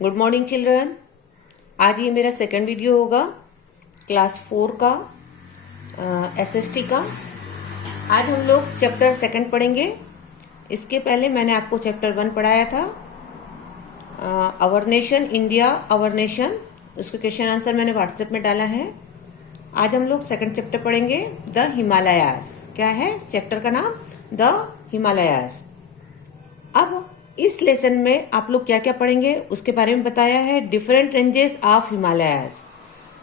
Good morning children. आज ये मेरा सेकंड वीडियो होगा क्लास 4 का एसएसटी का। आज हम लोग चैप्टर सेकंड पढ़ेंगे। इसके पहले मैंने आपको चैप्टर 1 पढ़ाया था, our nation India our nation. उसके क्वेश्चन आंसर मैंने व्हाट्सएप में डाला है। आज हम लोग सेकंड चैप्टर पढ़ेंगे, द हिमालयास। क्या है चैप्टर का नाम? द हिमालयास। अब इस लेसन में आप लोग क्या क्या पढ़ेंगे उसके बारे में बताया है। डिफरेंट रेंजेस ऑफ हिमालयास,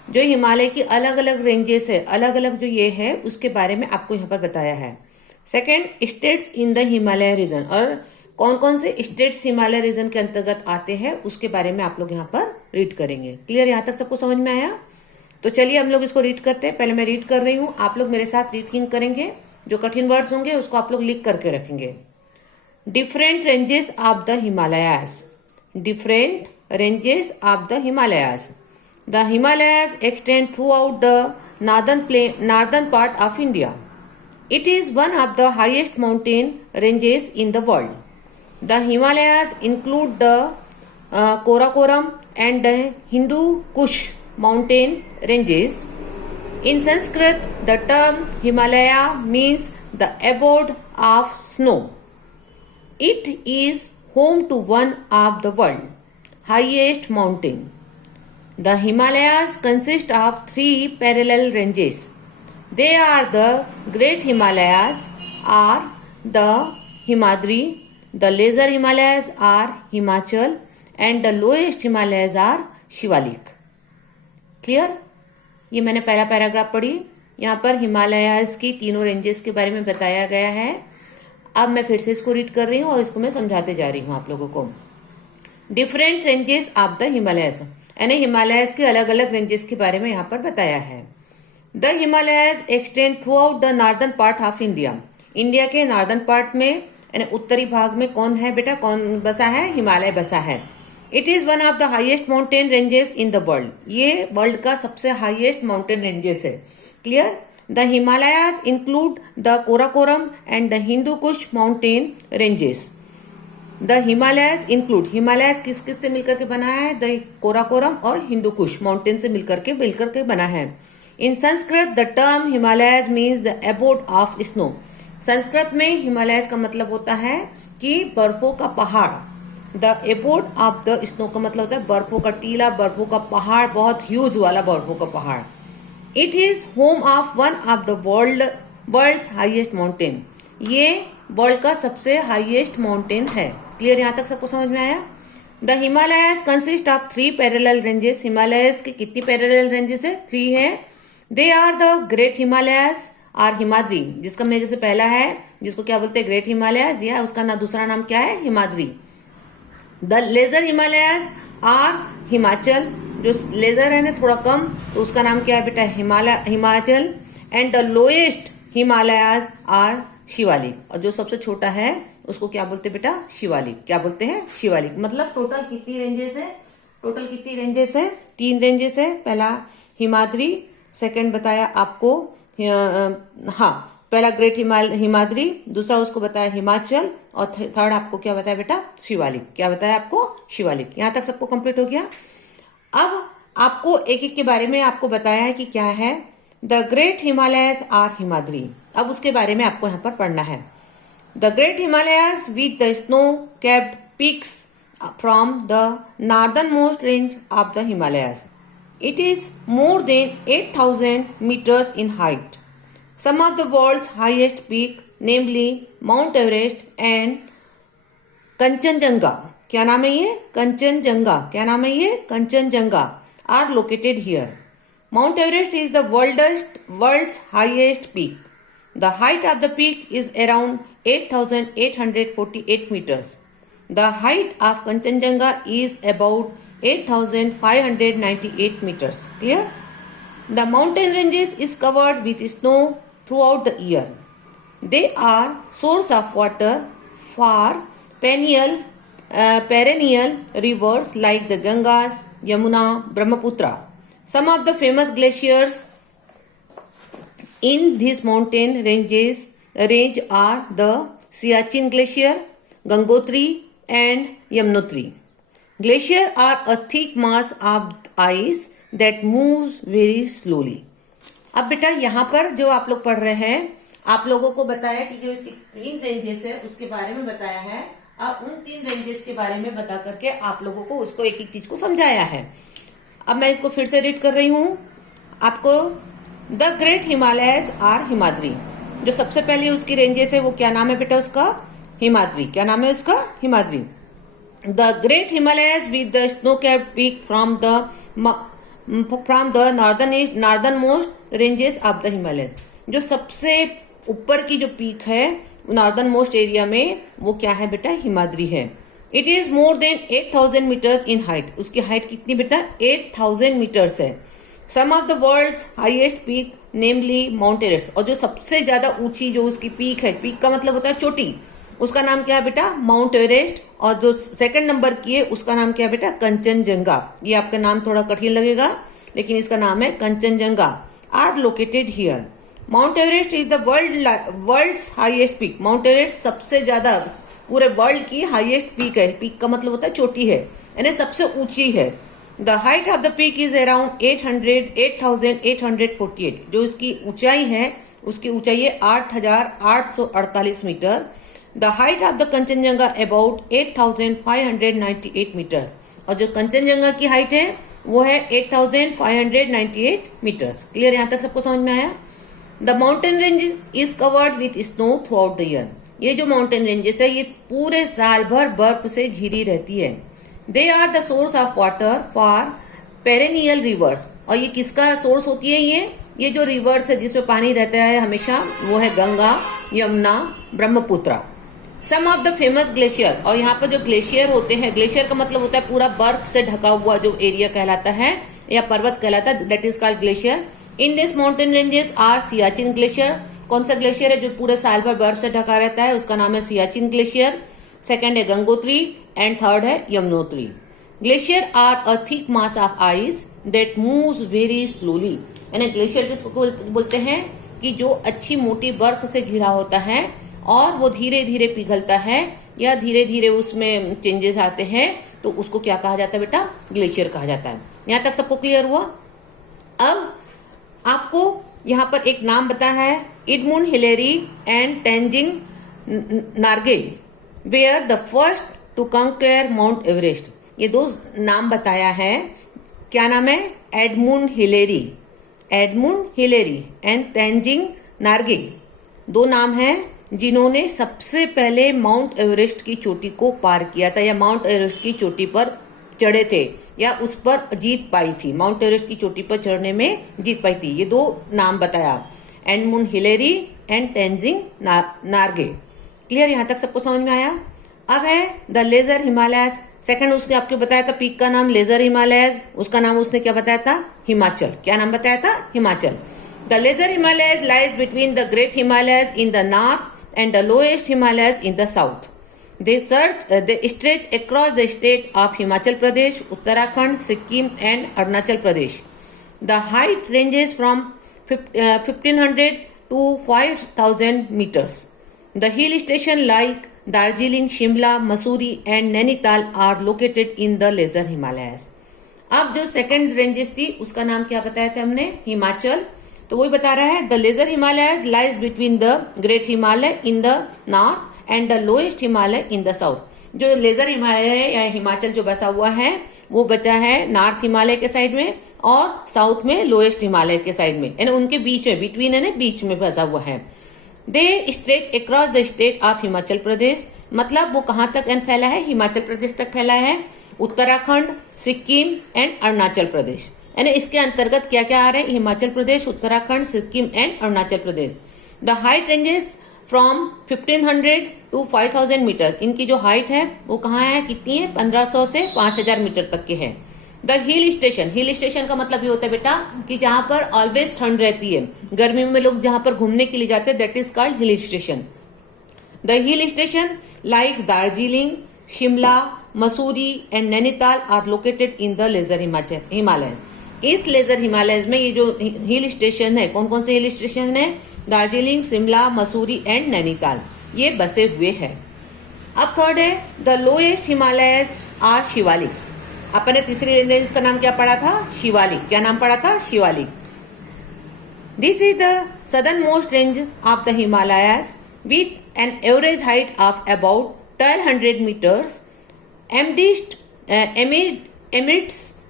जो हिमालय की अलग अलग रेंजेस है, अलग अलग जो ये है उसके बारे में आपको यहाँ पर बताया है। Second, states in the Himalaya region, और कौन कौन से स्टेट्स हिमालय रीजन के अंतर्गत आते हैं उसके बारे में आप लोग यहाँ पर रीड करेंगे। क्लियर? यहाँ तक सबको समझ में आया? तो चलिए हम लोग इसको रीड करते हैं। पहले मैं रीड कर रही हूँ, आप लोग मेरे साथ रीडिंग करेंगे। जो कठिन वर्ड्स होंगे उसको आप लोग लिख करके रखेंगे। Different ranges of the Himalayas. Different ranges of the Himalayas. The Himalayas extend throughout the northern part of India. It is one of the highest mountain ranges in the world. The Himalayas include the Karakoram and the Hindu Kush mountain ranges. In Sanskrit, the term Himalaya means the abode of snow. It is home to one of the world's highest mountain. The Himalayas consist of 3 parallel ranges. They are the Great Himalayas or the Himadri, the Lesser Himalayas are Himachal, and the lowest Himalayas are Shivalik. Clear? ये मैंने पहला paragraph पढ़ी। यहाँ पर हिमालयाज की तीनों ranges के बारे में बताया गया है। अब मैं फिर से इसको रीड कर रही हूँ और इसको मैं समझाते जा रही हूँ आप लोगों को। Different ranges of the Himalayas, यानी हिमालयस के अलग अलग रेंजेस के बारे में यहाँ पर बताया है। The Himalayas extend through out the northern part of India. India के नॉर्दर्न पार्ट में यानी उत्तरी भाग में कौन है बेटा? कौन बसा है? हिमालय बसा है। It is one of the highest mountain ranges in the world. ये वर्ल्ड का सबसे हाइएस्ट माउंटेन रेंजेस है। Clear? The Himalayas include the Karakoram and the Hindu Kush mountain ranges. The Himalayas include, Himalayas किस किस से मिलकर के बना है? The Karakoram और हिंदू कुश माउंटेन से मिलकर के बना है। In Sanskrit, the term Himalayas means the abode of snow. Sanskrit में हिमालयस का मतलब होता है कि बर्फों का पहाड़। The abode of the snow का मतलब होता है बर्फों का टीला, बर्फों का पहाड़, बहुत ह्यूज वाला बर्फों का पहाड़। It is home of one of the world's highest mountain. ये वर्ल्ड का सबसे हाईएस्ट माउंटेन है। क्लियर? यहाँ तक सबको समझ में आया? The Himalayas consist of 3 parallel ranges. Himalayas की कितनी पैरेलल रेंजेस है? 3 है। They are the Great Himalayas और हिमाद्री, जिसका में जैसे पहला है जिसको क्या बोलते हैं? ग्रेट हिमालयस, या उसका दूसरा नाम क्या है? हिमाद्री। द लेजर हिमालयस और हिमाचल, जो लेजर है ना थोड़ा कम, तो उसका नाम क्या है बेटा? Himachal. And the lowest Himalayas are Shivalik, और जो सबसे छोटा है उसको क्या बोलते हैं बेटा? शिवालिक। क्या बोलते हैं? शिवालिक। मतलब टोटल कितनी रेंजेस है? टोटल कितनी रेंजेस है? 3 रेंजेस है। पहला हिमाद्री, सेकंड बताया आपको पहला ग्रेट हिमाद्री, दूसरा उसको बताया हिमाचल, और थर्ड आपको क्या बताया बेटा? शिवालिक। क्या बताया आपको? शिवालिक। यहां तक सबको कंप्लीट हो गया। अब आपको एक एक के बारे में आपको बताया है कि क्या है। The great Himalayas are Himadri. अब उसके बारे में आपको यहाँ पर पढ़ना है। The great Himalayas with the snow capped peaks from the northern most range of the Himalayas. It is more than 8,000 meters in height. Some of the world's highest peak, namely Mount Everest and Kanchenjunga. क्या नाम है ये? कंचनजंगा। क्या नाम है ये? Kanchenjunga are located here. Mount Everest is the world's highest peak. The height of the peak is around 8,848 meters. The height of Kanchenjunga is about 8,598 meters. Clear? The mountain ranges is covered with snow throughout the year. They are source of water for perennial rivers like the Gangas, Yamuna, Brahmaputra. Some of the famous glaciers in these mountain range are the Siachen Glacier, Gangotri and Yamunotri. Glacier are a thick mass of ice that moves very slowly. अब बेटा यहाँ पर जो आप लोग पढ़ रहे हैं, आप लोगों को बताया कि जो इसकी 3 रेंजेस है उसके बारे में बताया है। अब उन 3 रेंजेस के बारे में बता करके आप लोगों को उसको एक एक चीज को समझाया है। अब मैं इसको फिर से रीड कर रही हूँ आपको। The great Himalayas are Himadri. जो सबसे पहले उसकी रेंजेस है वो क्या नाम है बेटा उसका? हिमाद्री। क्या नाम है उसका? Himadri. The great Himalayas with the snow capped peak from the northern most ranges of the Himalaya. जो सबसे ऊपर की जो पीक है नॉर्दर्न मोस्ट एरिया में वो क्या है बेटा? हिमाद्री है। It is more than 8000 metres in height. उसकी हाइट कितनी बेटा? 8000 मीटर्स है। Some of the world's highest peak namely Mount Everest. और जो सबसे ज्यादा ऊंची जो उसकी पीक है, पीक का मतलब होता है चोटी, उसका नाम क्या है बेटा? Mount Everest. और जो सेकंड नंबर की है उसका नाम क्या है बेटा? कंचनजंगा। ये आपका नाम थोड़ा कठिन लगेगा लेकिन इसका नाम है Kanchenjunga. Are located here. Mount Everest is the world's highest peak. Mount Everest सबसे ज्यादा पूरे वर्ल्ड की हाईएस्ट पीक है। पीक का मतलब होता है चोटी है, यानी सबसे ऊंची है। The height of the peak is around 8,848। जो इसकी ऊंचाई है उसकी ऊंचाई है 8,848 metre. The height of the Kanchenjunga about 8,598 metres. और जो कंचनजंगा की हाइट है वो है 8,598 मीटर्स। क्लियर? यहां तक सबको समझ में आया? The mountain range is covered with snow throughout the year. ये जो माउंटेन रेंजेस है ये पूरे साल भर बर्फ से घिरी रहती है। They are the source of water for perennial rivers. और ये किसका सोर्स होती है? ये जो रिवर्स है जिसमें पानी रहता है हमेशा, वो है गंगा, यमुना, ब्रह्मपुत्र। सम ऑफ द फेमस ग्लेशियर। और यहाँ पर जो ग्लेशियर होते हैं, ग्लेशियर का मतलब होता है पूरा बर्फ से ढका हुआ जो एरिया कहलाता है या पर्वत कहलाता है, that is called glacier. In this mountain ranges are Siachen glacier. कौन सा ग्लेशियर है जो पूरे साल भर बर्फ से ढका रहता है? उसका नाम है सियाचिन ग्लेशियर। सेकंड है गंगोत्री एंड थर्ड है Yamunotri. Glacier are a thick mass of ice that moves very slowly. यानी ग्लेशियर किसको बोलते हैं? कि जो अच्छी मोटी बर्फ से घिरा होता है और वो धीरे धीरे पिघलता है या धीरे धीरे उसमें चेंजेस आते हैं, तो उसको क्या कहा जाता है बेटा? ग्लेशियर कहा जाता है। यहां तक सबको क्लियर हुआ? अब आपको यहाँ पर एक नाम बताया है, Edmund Hillary and Tenzing Norgay were the first to conquer Mount Everest. ये 2 नाम बताया है। क्या नाम है? Edmund Hillary and Tenzing Norgay. 2 नाम हैं जिन्होंने सबसे पहले माउंट एवरेस्ट की चोटी को पार किया था या माउंट एवरेस्ट की चोटी पर चढ़े थे या उस पर जीत पाई थी। माउंट एवरेस्ट की चोटी पर चढ़ने में जीत पाई थी। ये 2 नाम बताया, एडमुंड Hillary and Tenzing Norgay. Clear? यहां तक सबको समझ में आया? अब है द लेजर हिमालयस। सेकंड उसने आपको बताया था पीक का नाम लेजर हिमालयस। उसका नाम उसने क्या बताया था? हिमाचल। क्या नाम बताया था? Himachal. The lesser Himalayas lies between the great Himalayas in the north and the lowest Himalayas in the south. They stretch across the state of Himachal Pradesh, Uttarakhand, Sikkim and Arunachal Pradesh. The height ranges from 1500 to 5000 meters. The hill station like Darjeeling, Shimla, Mussoorie and Nainital are located in the Lesser Himalayas. अब जो second ranges थी उसका नाम क्या बताया था हमने? हिमाचल। तो वही बता रहा है, the lesser Himalaya lies between the great Himalaya in the north and the lowest Himalaya in the south. जो लेजर हिमालय है या हिमाचल जो बसा हुआ है वो बचा है नॉर्थ हिमालय के साइड में और साउथ में लोएस्ट हिमालय के साइड में, यानी उनके बीच में, बिटवीन है ना, बीच में बसा हुआ है। They stretch across the state of Himachal Pradesh. मतलब वो कहां तक फैला है? हिमाचल प्रदेश तक फैला है, उत्तराखंड, सिक्किम एंड अरुणाचल प्रदेश। यानी इसके अंतर्गत क्या क्या आ रहे हैं? Himachal Pradesh, Uttarakhand, Sikkim and Arunachal Pradesh. The height ranges from 1500 to 5000 metre. इनकी जो हाइट है वो कहाँ है? कितनी है? 1500 से 5000 मीटर तक के है। The hill station, hill station का मतलब ये होता है बेटा कि जहां पर ऑलवेज ठंड रहती है, गर्मी में लोग जहां पर घूमने के लिए जाते हैं, that is called hill station. The hill station like Darjeeling, Shimla, Mussoorie and Nainital are located in the lesser Himalaya. इस लेजर हिमालय में ये जो हिल स्टेशन है, कौन कौन से हिल स्टेशन है? दार्जिलिंग, शिमला, मसूरी एंड नैनीताल, ये बसे हुए हैं। अब थर्ड है the lowest Himalayas are Shivalik. अपन ने तीसरी रेंज का नाम क्या पढ़ा था? शिवालिक। क्या नाम पढ़ा था? Shivalik. This is the southernmost range of the Himalayas with an average height of about 1200 meters. Amidst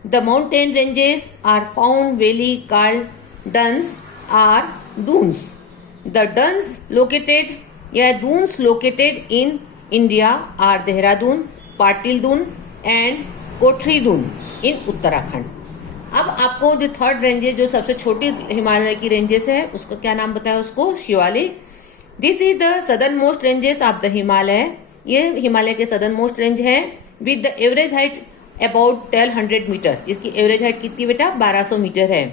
the mountain ranges are found valley called dunes or dunes. The dunes located in India are Dehradun, Patil Dun and Kothri Dun in Uttarakhand. अब आपको जो third range है, जो सबसे छोटी हिमालय की ranges है, उसका क्या नाम बताया? उसको Shivalik. This is the southernmost ranges of the Himalaya. ये हिमालय के सदर्न मोस्ट रेंज है with the average height about 1200 metres. इसकी एवरेज हाइट कितनी बेटा? 1200 मीटर है।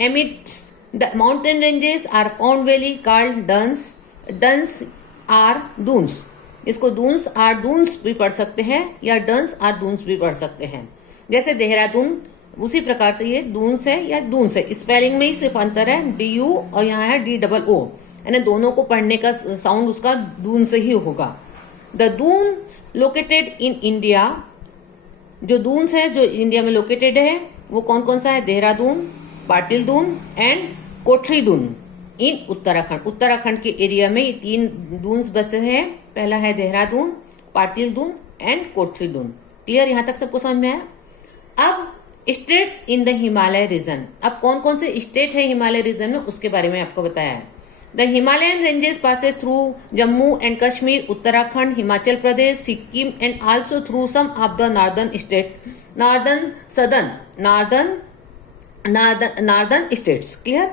Amidst the mountain ranges are found valley called duns. Duns are doons. इसको दून्स आर दून्स भी पढ़ सकते हैं या डंस आर दून्स भी पढ़ सकते हैं। जैसे देहरादून, उसी प्रकार से ये दून्स है या दून्स है। स्पेलिंग में ही सिर्फ अंतर है, DU और यहाँ है DOO, यानी दोनों को पढ़ने का साउंड उसका दून से ही होगा। The Duns located in India, जो दून्स है जो इंडिया में लोकेटेड है वो कौन कौन सा है? देहरादून, पाटिल दून एंड कोठरी दून इन उत्तराखंड। उत्तराखंड के एरिया में ये 3 दून्स बचे हैं। पहला है देहरादून, पाटिल दून एंड कोठरी दून। क्लियर? यहां तक सबको समझ में आया? अब states in the Himalaya region. अब कौन कौन से स्टेट है हिमालय रीजन में, उसके बारे में आपको बताया है। The Himalayan ranges passes through Jammu and Kashmir, Uttarakhand, Himachal Pradesh, Sikkim and also through some of the northern state, northern states. Clear?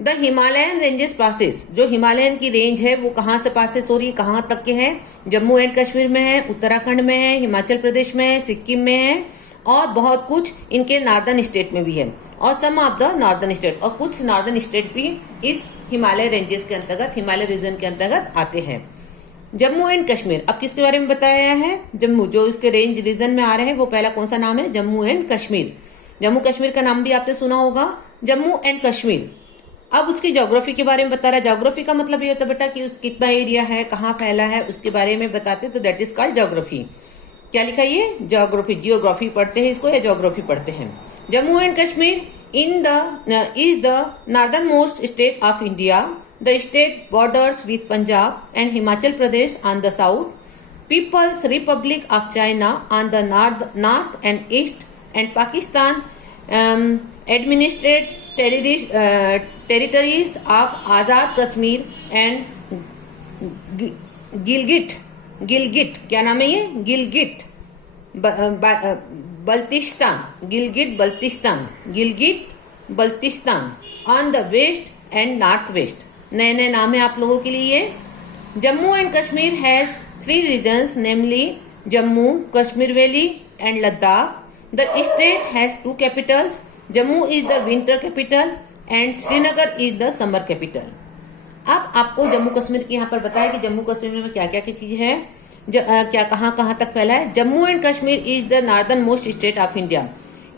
The Himalayan ranges passes, जो हिमालयन की रेंज है वो कहाँ से पासेस हो रही है, कहाँ तक के है? जम्मू एंड कश्मीर में है, उत्तराखंड में है, हिमाचल प्रदेश में है, सिक्किम में है और बहुत कुछ इनके नॉर्दर्न स्टेट में भी है और सम ऑफ द नॉर्दर्न स्टेट, और कुछ नॉर्दर्न स्टेट भी इस हिमालय रेंजेस के अंतर्गत, हिमालय रीजन के अंतर्गत आते हैं। जम्मू एंड कश्मीर, अब किसके बारे में बताया है? जम्मू, जो इसके रेंज रीजन में आ रहे हैं वो पहला कौन सा नाम है? जम्मू एंड कश्मीर। जम्मू कश्मीर का नाम भी आपने सुना होगा, जम्मू एंड कश्मीर। अब उसकी ज्योग्राफी के बारे में बता रहा है। ज्योग्राफी का मतलब ये होता है बेटा कि कितना एरिया है, कहाँ फैला है, उसके बारे में बताते, तो दैट इज कॉल्ड ज्योग्राफी। क्या लिखा ये? ज्योग्राफी। जियोग्राफी पढ़ते हैं इसको या ज्योग्राफी पढ़ते हैं। Jammu and Kashmir is the northernmost state of India. The state borders with Punjab and Himachal Pradesh on the south, People's Republic of China on the north and east, and Pakistan administered territories of Azad Kashmir and Gilgit. क्या नाम है ये? Gilgit Baltistan, Gilgit Baltistan on the west and north west. नए नए नाम है आप लोगों के लिए। Jammu and Kashmir has 3 regions, namely Jammu, Kashmir valley and Ladakh. The state has 2 capitals, Jammu is the winter capital and Srinagar is the summer capital. अब आपको जम्मू कश्मीर की यहाँ पर बताया कि जम्मू कश्मीर में क्या क्या की चीज है, क्या कहाँ तक फैला है। Jammu and Kashmir is the northern most state of India.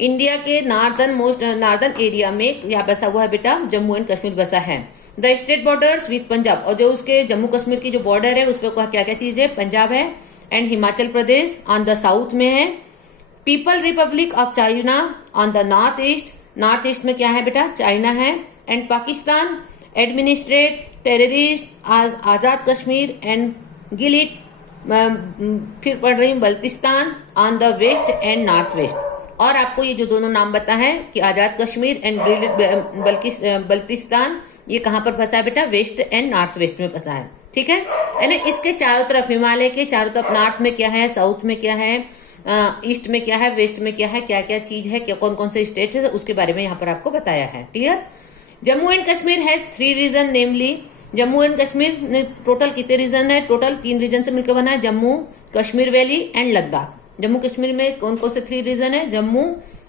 India के नॉर्दर्न एरिया में यहाँ बसा हुआ है बेटा, जम्मू एंड कश्मीर बसा है। The state borders with Punjab, और जो उसके जम्मू कश्मीर की जो बॉर्डर है उस पर क्या क्या चीज है? पंजाब है and Himachal Pradesh on the south में है। People republic of China on the north east में क्या है बेटा? चाइना है। And Pakistan administrate terrorist Azad Kashmir and Gilgit, फिर पढ़ रही हूँ Baltistan on the west and north west. और आपको ये जो दोनों नाम बता है कि आजाद कश्मीर एंड बल्तिस्तान, ये कहाँ पर फंसा है बेटा? वेस्ट एंड नॉर्थ वेस्ट में फंसा है। ठीक है, यानी इसके चारों तरफ, हिमालय के चारों तरफ, नॉर्थ में क्या है, साउथ में क्या है, ईस्ट में क्या है, वेस्ट में क्या है, क्या क्या चीज है, क्या कौन कौन से स्टेट है, उसके बारे में यहाँ पर आपको बताया है। Clear? Jammu and Kashmir has 3 region, namely Jammu and Kashmir ने टोटल कितने रीजन है? टोटल 3 रीजन से मिलकर बना है, जम्मू, कश्मीर वैली एंड लद्दाख। जम्मू कश्मीर में कौन कौन से 3 रीजन है? Jammu,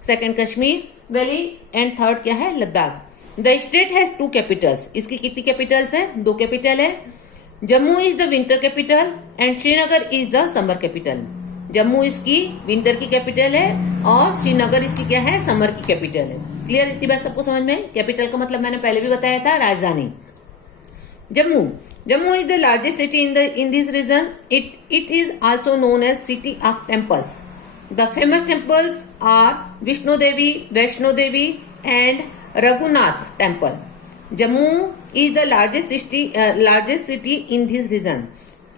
second Kashmir valley and third क्या है? Ladakh. The state has 2 Capitals. इसकी कितनी कैपिटल्स है? 2 कैपिटल है। Jammu is the winter capital and Srinagar is the summer capital. Jammu इसकी विंटर की कैपिटल है और श्रीनगर इसकी क्या है? समर की कैपिटल है। क्लियर? इतनी बात सबको समझ में? कैपिटल का मतलब मैंने पहले भी बताया था, राजधानी। Jammu is the largest city in this region. It is also known as city of temples. The famous temples are Vishnu Devi, Vaishno Devi and Raghunath temple. Jammu is the largest city in this region.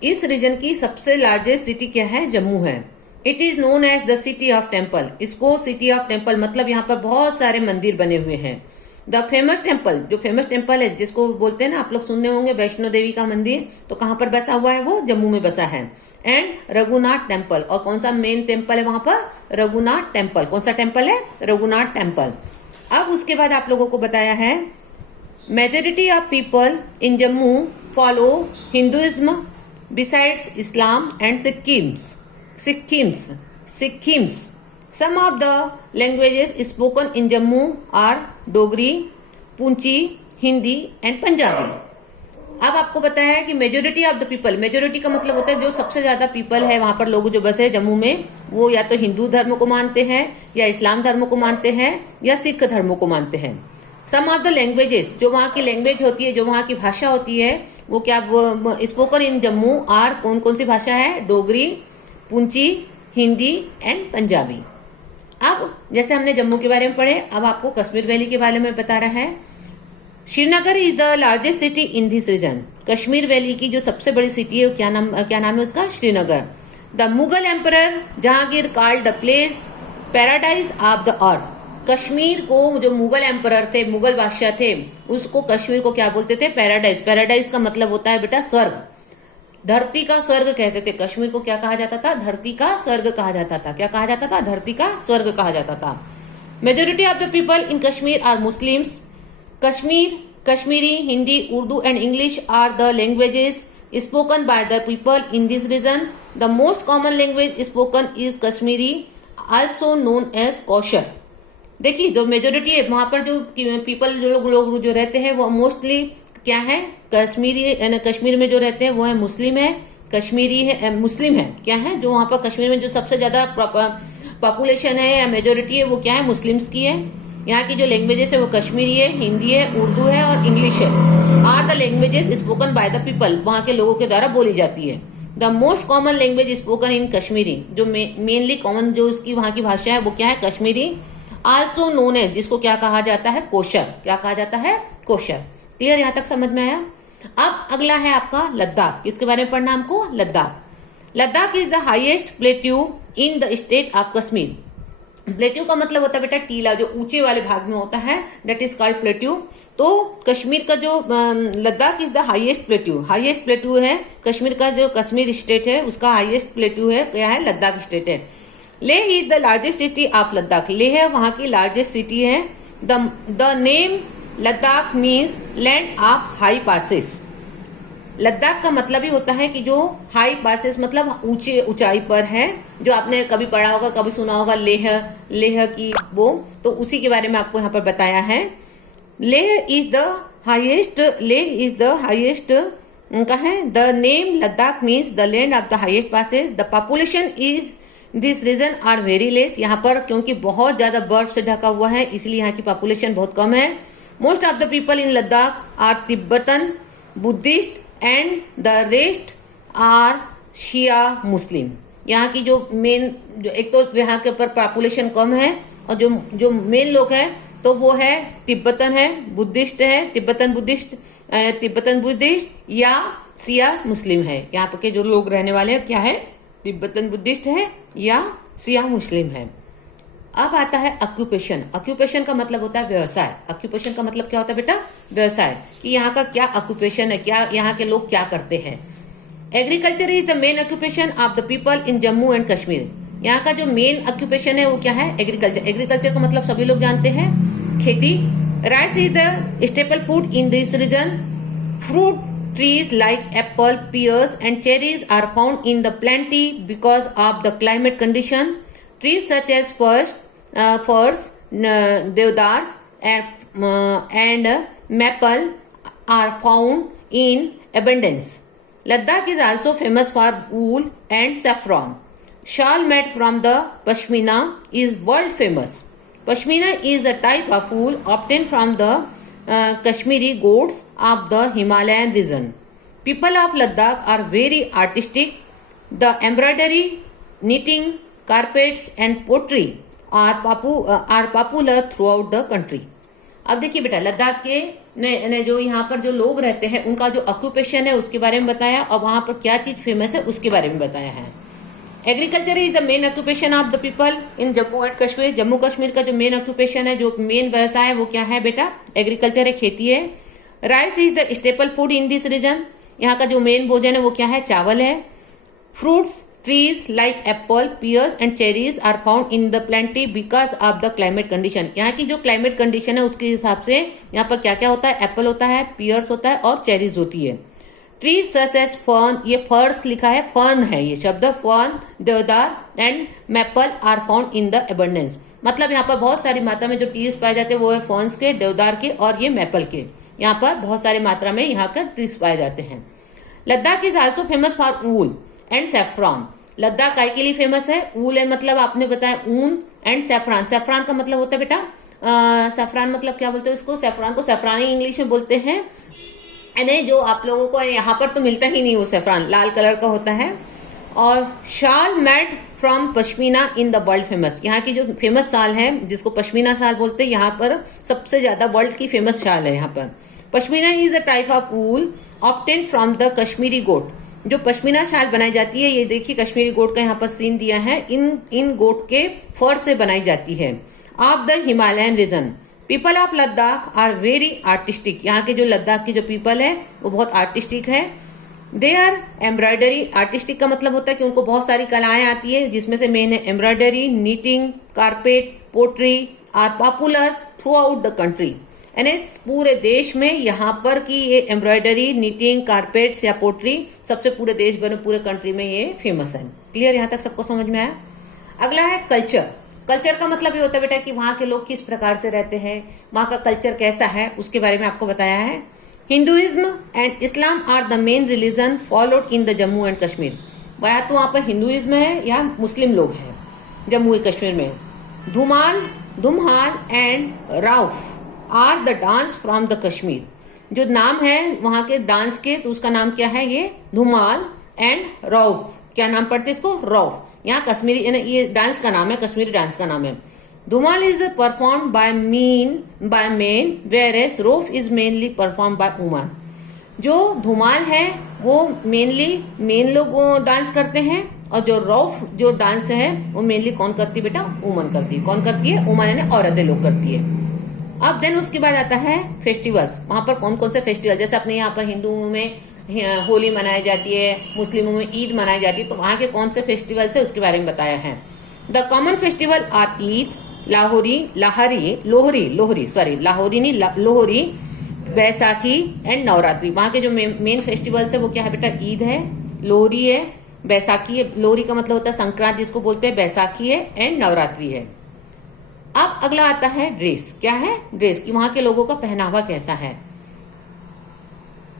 इस region की सबसे largest city क्या है? जम्मू है. It is known as the city of temple. इसको city of temple मतलब यहाँ पर बहुत सारे मंदिर बने हुए हैं. द फेमस टेम्पल, जो फेमस टेम्पल है जिसको बोलते हैं ना, आप लोग सुनने होंगे वैष्णो देवी का मंदिर, तो कहाँ पर बसा हुआ है? वो जम्मू में बसा है. And Raghunath temple. और कौन सा मेन टेम्पल है वहां पर? रघुनाथ टेम्पल. कौन सा टेम्पल है? रघुनाथ टेम्पल. अब उसके बाद आप लोगों को बताया है majority of people in Jammu follow Hinduism besides Islam and Sikhims. Some of the languages spoken in Jammu are Dogri, Punchi, Hindi and Punjabi. अब आपको बताया है कि majority of the people, majority का मतलब होता है जो सबसे ज्यादा पीपल है वहां पर लोग जो बसे जम्मू में, वो या तो हिंदू धर्म को मानते हैं या इस्लाम धर्म को मानते हैं या सिख धर्म को मानते हैं. सम ऑफ द लैंग्वेजेस, जो वहाँ की लैंग्वेज होती है, जो वहाँ की भाषा होती है, वो क्या स्पोकन इन जम्मू आर कौन कौन सी भाषा है? डोगरी, पुंची, हिंदी एंड पंजाबी. अब जैसे हमने जम्मू के बारे में पढ़े, अब आपको कश्मीर वैली के बारे में बता रहा है. Srinagar is the largest city in this region. Kashmir valley की जो सबसे बड़ी सिटी है क्या नाम है उसका? Srinagar. The Mughal emperor Jahangir called the place paradise of the earth. Kashmir को जो मुगल एम्परर थे, मुगल बादशाह थे, उसको कश्मीर को क्या बोलते थे? पैराडाइज. पैराडाइज का मतलब होता है बेटा स्वर्ग, धरती का स्वर्ग कहते थे. कश्मीर को क्या कहा जाता था? धरती का स्वर्ग कहा जाता था. क्या कहा जाता था? धरती का स्वर्ग कहा जाता था. Majority of the people in Kashmir are Muslims. Kashmiri, Hindi, Urdu and English are the languages spoken by the people in this region. The most common language spoken is Kashmiri, also known as Koshur. देखिए जो मेजोरिटी है वहां पर जो पीपल जो लोग जो रहते हैं वो मोस्टली क्या है? कश्मीरी. कश्मीर में जो रहते हैं वो है मुस्लिम है, कश्मीरी है, मुस्लिम है. क्या है? जो वहां पर कश्मीर में जो सबसे ज्यादा पॉपुलेशन है या मेजोरिटी है वो क्या है? मुस्लिम्स की है. यहाँ की जो लैंग्वेजेस है वो कश्मीरी है, हिंदी है, उर्दू है और इंग्लिश है. Are the languages spoken by the people, वहां के लोगों के द्वारा बोली जाती है. The most common language spoken in Kashmiri, जो मेनली कॉमन जो उसकी वहां की भाषा है वो क्या है? कश्मीरी. आल्सो नोन है, जिसको क्या कहा जाता है? कोशर. क्या कहा जाता है? कोशर. क्लियर? यहां तक समझ में आया? अब अगला है आपका लद्दाख. किसके बारे में पढ़ना हमको? Ladakh. Ladakh is the highest plateau in the state of Kashmir. Plateau का मतलब होता है बेटा टीला, जो ऊंचे वाले भाग में होता है, दैट इज कॉल्ड प्लेट्यू. तो कश्मीर का जो Ladakh is the highest plateau. Highest plateau है कश्मीर का, जो कश्मीर स्टेट है उसका हाईएस्ट प्लेट्यू है. क्या है? लद्दाख स्टेट है. Leh is the largest city of Ladakh. Leh वहां की लार्जेस्ट सिटी है. The name Ladakh means land of high passes. Ladakh का मतलब ही होता है कि जो हाई पासेस मतलब ऊंचाई पर है. जो आपने कभी पढ़ा होगा, कभी सुना होगा लेह की वो, तो उसी के बारे में आपको यहाँ पर बताया है. लेह इज द हाईएस्ट का है. The name Ladakh means the land of the highest passes. The population is this region are very less. यहाँ पर क्योंकि बहुत ज्यादा बर्फ से ढका हुआ है इसलिए यहाँ की पॉपुलेशन बहुत कम है. Most of the people in Ladakh are Tibetan Buddhist and the rest are Shia Muslim. यहाँ की जो मेन एक तो यहाँ के ऊपर पॉपुलेशन कम है और जो मेन लोग हैं तो वो है तिब्बतन है, बुद्धिस्ट है, तिब्बतन बुद्धिस्ट या शिया मुस्लिम है. यहाँ पर के जो लोग रहने वाले हैं क्या है? तिब्बतन बुद्धिस्ट है या शिया मुस्लिम है. अब आता है ऑक्यूपेशन. ऑक्यूपेशन का मतलब होता है व्यवसाय. ऑक्यूपेशन का मतलब क्या होता है बेटा? व्यवसाय. कि यहाँ का क्या ऑक्यूपेशन है, क्या यहाँ के लोग क्या करते हैं. Agriculture is the main occupation of the people in Jammu and Kashmir. यहाँ का जो मेन ऑक्यूपेशन है वो क्या है? एग्रीकल्चर. एग्रीकल्चर का मतलब सभी लोग जानते हैं, खेती. Rice is the staple food in this region. Fruit trees like apple, pears and cherries are found in the plenty because of the climate condition. Trees such as firs, deodars and maple are found in abundance. Ladakh is also famous for wool and saffron. Shawl made from the pashmina is world famous. Pashmina is a type of wool obtained from the Kashmiri goats of the Himalayan region. People of Ladakh are very artistic. The embroidery, knitting, carpets and pottery are popular throughout the country. अब देखिए बेटा, लद्दाख के ने जो यहाँ पर जो लोग रहते हैं उनका जो ऑक्यूपेशन है उसके बारे में बताया और वहां पर क्या चीज फेमस है उसके बारे में बताया है। Agriculture is the main occupation of the people in Jammu and Kashmir. Jammu Kashmir का जो मेन ऑक्यूपेशन है, जो मेन व्यवसाय है वो क्या है बेटा? एग्रीकल्चर है, खेती है। Rice is the staple food in this region. यहाँ का जो मेन भोजन है वो क्या है? चावल है। Fruits trees like apple, pears and cherries are found in the plenty because of the climate condition. यहाँ की जो क्लाइमेट कंडीशन है उसके हिसाब से यहाँ पर क्या क्या होता है? एप्पल होता है, पियर्स होता है और चेरीज होती है। ट्रीज सच एज फर्न, ये फर्स लिखा है, फर्न है ये शब्द। Fern, deodar and maple are found in the abundance. मतलब यहाँ पर बहुत सारी मात्रा में जो ट्रीज पाए जाते हैं वो है फर्न्स के, देवदार के और ये मैपल के। यहाँ पर बहुत सारी मात्रा में यहाँ के ट्रीज पाए जाते हैं। Ladakh is also famous for wool and saffron. Ladakh काय के लिए फेमस है? वूल है, मतलब आपने बताया ऊन, एंड सैफरॉन। सैफरॉन का मतलब होता है बेटा, सैफरॉन मतलब क्या बोलते हैं इसको? सैफरॉन को सैफरानी इंग्लिश में बोलते हैं। यानी जो आप लोगों को यहाँ पर तो मिलता ही नहीं वो सैफरॉन, लाल कलर का होता है। और shawl made from pashmina in the world famous. यहाँ की जो फेमस शाल है जिसको पश्मीना शाल बोलते हैं, यहाँ पर सबसे ज्यादा वर्ल्ड की फेमस शाल है यहाँ पर। Pashmina is a type of wool obtain from the Kashmiri goat. जो पश्मीना शाल बनाई जाती है, ये देखिए कश्मीरी गोट का यहाँ पर सीन दिया है, इन गोट के फर से बनाई जाती है। Of the Himalayan region people of Ladakh are very artistic. यहाँ के जो लद्दाख की जो पीपल है वो बहुत आर्टिस्टिक है। दे आर एम्ब्रॉयडरी, आर्टिस्टिक का मतलब होता है कि उनको बहुत सारी कलाएं आती है, जिसमें से मेन है embroidery, knitting, carpet, pottery are popular throughout the country. यानी पूरे देश में यहाँ पर की ये एम्ब्रॉयडरी, नीटिंग, कारपेट्स या पोट्री सबसे पूरे देश भर में, पूरे कंट्री में ये फेमस है। क्लियर? यहाँ तक सबको समझ में आया? अगला है कल्चर। कल्चर का मतलब ये होता है बेटा कि वहाँ के लोग किस प्रकार से रहते हैं, वहाँ का कल्चर कैसा है, उसके बारे में आपको बताया है। Hinduism and Islam are the main religion followed in the Jammu and Kashmir. या तो वहाँ पर हिंदुइज्म है या मुस्लिम लोग हैं जम्मू एंड कश्मीर में। Dhumal and Rouf are the dance from the Kashmir. जो नाम है वहां के डांस के, तो उसका नाम क्या है? ये धुमाल एंड रौफ। क्या नाम पड़ते इसको? रौफ। यहाँ कश्मीरी, ये डांस का नाम है, कश्मीरी डांस का नाम है। Dhumal is perform by men whereas Rouf is mainly perform by women. जो धुमाल है वो मेनली मेन लोग डांस करते हैं, और जो रौफ जो डांस है वो मेनली कौन करती है बेटा? वुमन करती है। कौन करती है? वुमन यानी औरतें लोग करती है। अब देन उसके बाद आता है फेस्टिवल्स। वहां पर कौन कौन से फेस्टिवल, जैसे अपने यहाँ पर हिंदुओं में होली मनाई जाती है, मुस्लिमों में ईद मनाई जाती है, तो वहां के कौन से फेस्टिवल्स है उसके बारे में बताया है। The common festival are Eid, Lohri, Baisakhi and Navratri. वहां के जो मेन फेस्टिवल्स है वो क्या है बेटा? ईद है, लोहरी है, बैसाखी है। लोहरी का मतलब होता है संक्रांति जिसको बोलते हैं, बैसाखी है एंड नवरात्रि है। अब अगला आता है ड्रेस। क्या है? ड्रेस, कि वहां के लोगों का पहनावा कैसा है।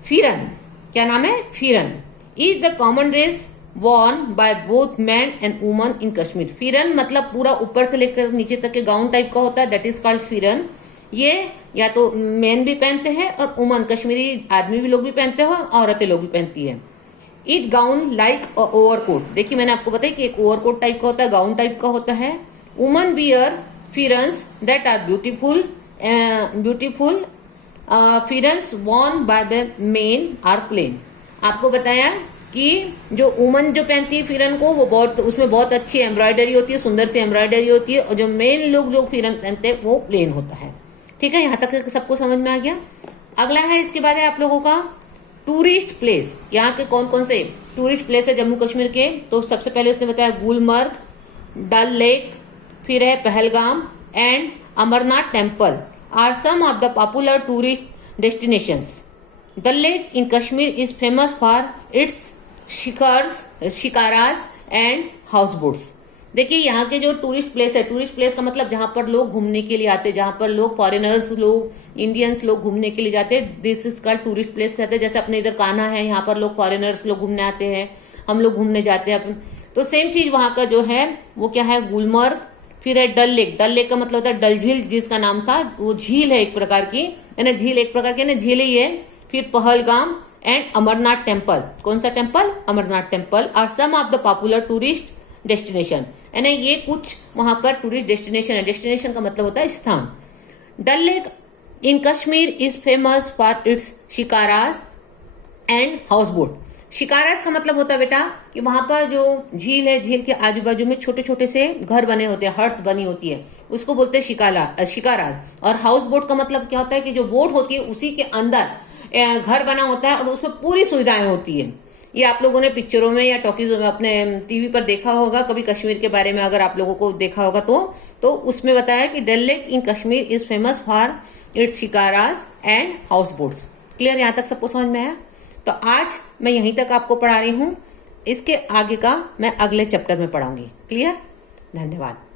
फिरन, क्या नाम है? फिरन is the common dress Warne by both man and woman in Kashmir. फिरन मतलब पूरा ऊपर से लेकर नीचे तक के गाउन टाइप का होता है, दैट इज कॉल्ड फिरन। ये या तो मैन भी पहनते हैं और वुमन, कश्मीरी आदमी भी लोग भी पहनते हैं और औरतें लोग भी पहनती है। It gown like overcoat. देखिए मैंने आपको बताया कि एक ओवरकोट टाइप का होता है, गाउन टाइप का होता है। Woman wear pherans that are beautiful. Pherans worn by the men are plain. आपको बताया कि जो वुमन जो पहनती है फिरन को, वो बहुत, उसमें बहुत अच्छी एम्ब्रॉयडरी होती है, सुंदर सी एम्ब्रॉयडरी होती है, और जो मेन लोग जो फिरन पहनते हैं वो प्लेन होता है। ठीक है, यहाँ तक सबको समझ में आ गया। अगला है, इसके बाद है आप लोगों का टूरिस्ट प्लेस। यहाँ के कौन कौन से टूरिस्ट प्लेस है जम्मू कश्मीर के? तो सबसे पहले उसने बताया गुलमर्ग, डल लेक, फिर है Pahalgam and Amarnath temple are some of the popular tourist destinations. Dal Lake in Kashmir is famous for its shikaras and house boats. देखिए यहाँ के जो टूरिस्ट प्लेस है, टूरिस्ट प्लेस का मतलब जहां पर लोग घूमने के लिए आते हैं, जहां पर लोग फॉरेनर्स लोग, इंडियंस लोग घूमने के लिए जाते हैं, this is called tourist place कहते हैं। जैसे अपने इधर कान्हा है, यहाँ पर लोग फॉरेनर्स लोग घूमने आते हैं, हम लोग घूमने जाते हैं। तो सेम चीज वहां का जो है वो क्या है? गुलमर्ग। फिर है डल लेक। डल लेक का मतलब होता है डल झील, जिसका नाम था, वो झील है एक प्रकार की, है ना, झील एक प्रकार की ना, झील ही है। फिर पहलगाम एंड अमरनाथ टेम्पल। कौन सा temple? Amarnath temple are some of the popular tourist destination. यानी ये कुछ वहां पर टूरिस्ट डेस्टिनेशन है। डेस्टिनेशन का मतलब होता है स्थान। Dal Lake in Kashmir is famous for its shikaras and house boat. Shikaras का मतलब होता है बेटा कि वहां पर जो झील है, झील के आजू बाजू में छोटे छोटे से घर बने होते हैं, हट्स बनी होती है, उसको बोलते हैं शिकाराज। और हाउस बोट का मतलब क्या होता है कि जो बोट होती है उसी के अंदर घर बना होता है और उसमें पूरी सुविधाएं होती है। ये आप लोगों ने पिक्चरों में या टॉकीज अपने टीवी पर देखा होगा कभी, कश्मीर के बारे में अगर आप लोगों को देखा होगा तो उसमें बताया कि Dal Lake in Kashmir is famous for its shikaras and house boats. Clear? यहां तक सबको समझ में आया? तो आज मैं यहीं तक आपको पढ़ा रही हूं, इसके आगे का मैं अगले चैप्टर में पढ़ाऊंगी। क्लियर? धन्यवाद।